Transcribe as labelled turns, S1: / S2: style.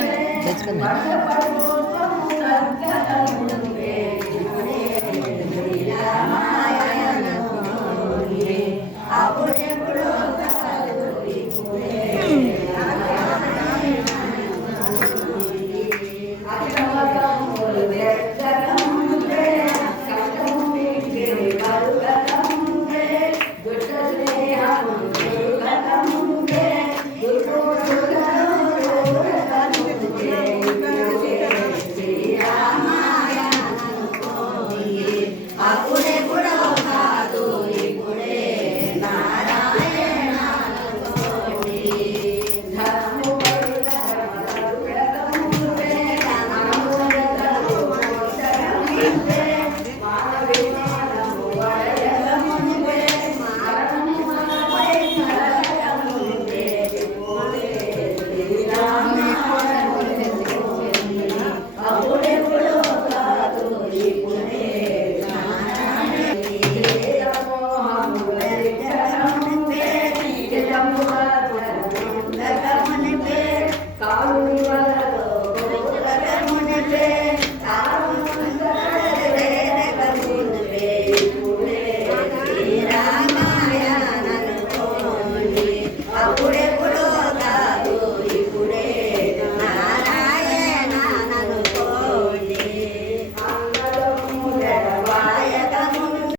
S1: Amen. Let's go. Amen.